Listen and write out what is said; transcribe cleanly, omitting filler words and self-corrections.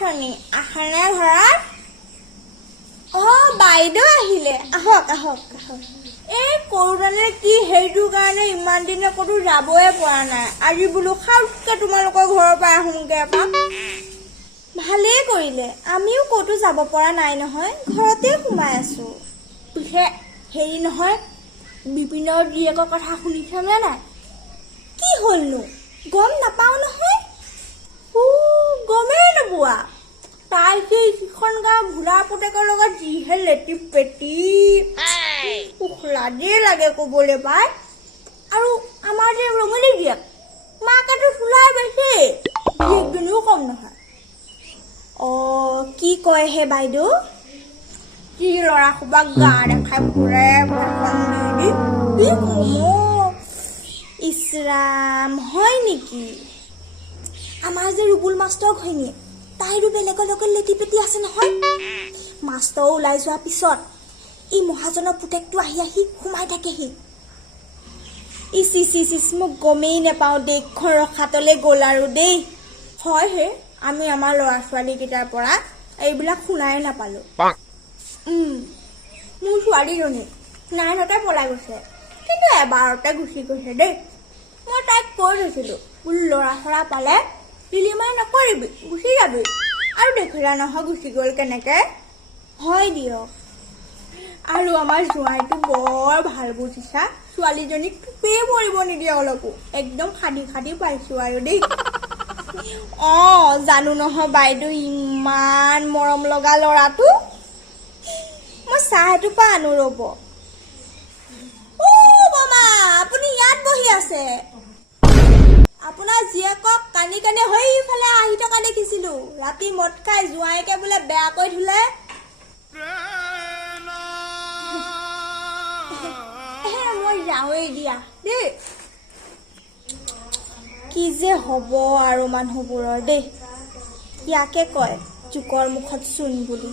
আছনি আহানে ঘৰত বাইদেউ আহিলে আহক আহক আহক এই কৰোণালে কি হেইটো কাৰণে ইমান দিনে ক'তো যাবই পৰা নাই আজি বোলো খাওকে তোমালোকৰ ঘৰৰ পৰা আহোঁগে এপাক ভালেই কৰিলে আমিও ক'তো যাব পৰা নাই নহয় ঘৰতে সোমাই আছো পিছে হেৰি নহয় বিপিনৰ জীয়েকৰ কথা শুনিছনে নাই কি হ'লনো গম নাপাও নহয় গমেই নোপোৱা তাই সেইখন গাঁও ভুৰা পুতেকৰ লগত যিহে লেটি পেটি লাজে লাগে ক'বলৈ পাই আৰু আমাৰ যে ৰঙলী জীয়েক মাকেতো চোলাই বেছি জীয়েকজনীও কম নহয় কি কয় হে বাইদেউ কি ল'ৰা সোপাক গা দেখাই ফুৰে কি ইছৰাম হয় নেকি আমাৰ যে ৰুবুল মাষ্টৰ ঘৈণীয়ে তাইৰো বেলেগৰ লগত লেটি পেটি আছে নহয় মাষ্টৰ ওলাই যোৱাৰ পিছত এই মহাজনৰ পুতেকটো আহি আহি সোমাই থাকেহি ইচ মোক গমেই নাপাওঁ দেশখন ৰখাতলৈ গ'ল আৰু দেই হয় হে আমি আমাৰ ল'ৰা ছোৱালীকেইটাৰ পৰা এইবিলাক শুনাই নাপালোঁ মোৰ ছোৱালীজনী 9তে পলাই গৈছে কিন্তু এবাৰতে গুচি গৈছে দেই মই তাইক কৈ থৈছিলোঁ বোলো ল'ৰা চৰা পালে লিলিমাই নকৰিবি গুচি যাবি আৰু দেখিলা নহয় গুচি গ'ল কেনেকে হয় দিয়ক আৰু আমাৰ জোঁৱাইটো বৰ ভাল বুজিছা ছোৱালীজনীক টোপেই মৰিব নিদিয়ে অলপো একদম খাদি খাদি পাইছোঁ আৰু দেই জানো নহয় বাইদেউ ইমান মৰম লগা ল'ৰাটো মই চাহ এটোপা আনো ৰ'ব বমা আপুনি ইয়াত বহি আছে আপোনাৰ জীয়েকক কানি কানি সেইফালে আহি থকা দেখিছিলোঁ ৰাতি মদ খাই জোঁৱাইকে বোলে বেয়াকৈ ধুলে মই যাওঁৱেই দিয়া দেই কি যে হ'ব আৰু মানুহবোৰৰ দেই ইয়াকে কয় জোকৰ মুখত চূণ বুলি